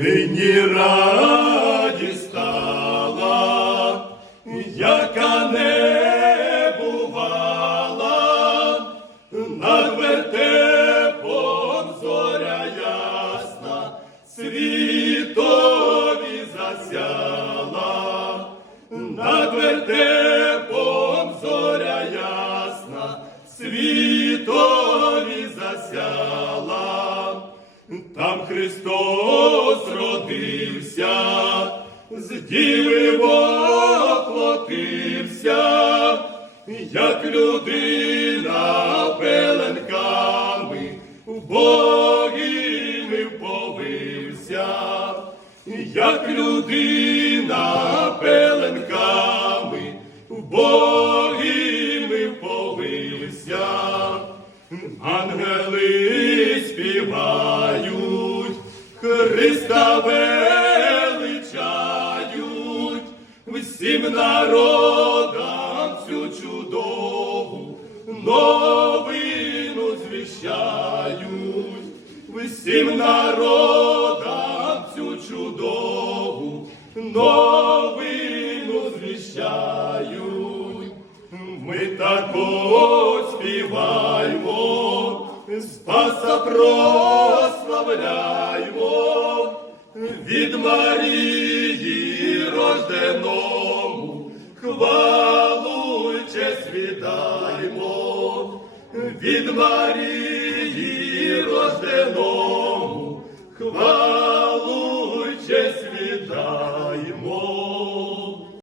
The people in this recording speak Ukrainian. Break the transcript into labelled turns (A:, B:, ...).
A: нині радість стала, яка не бувала, над вертепом зоря ясна, світові засяла, над вертепом зоря ясна, світові засяла. Там Христос родився, з діви воплотився, як людина пеленками в богини вповився, як людина пеленками в богини вповився. Ангели співають, Христа величають, всім народам цю чудову новину звіщають, всім народам цю чудову новину звіщають. Ми також співаємо, Спаса прославляймо, від Марії рожденому, хвалу честь віддаймо, від Марії рожденому,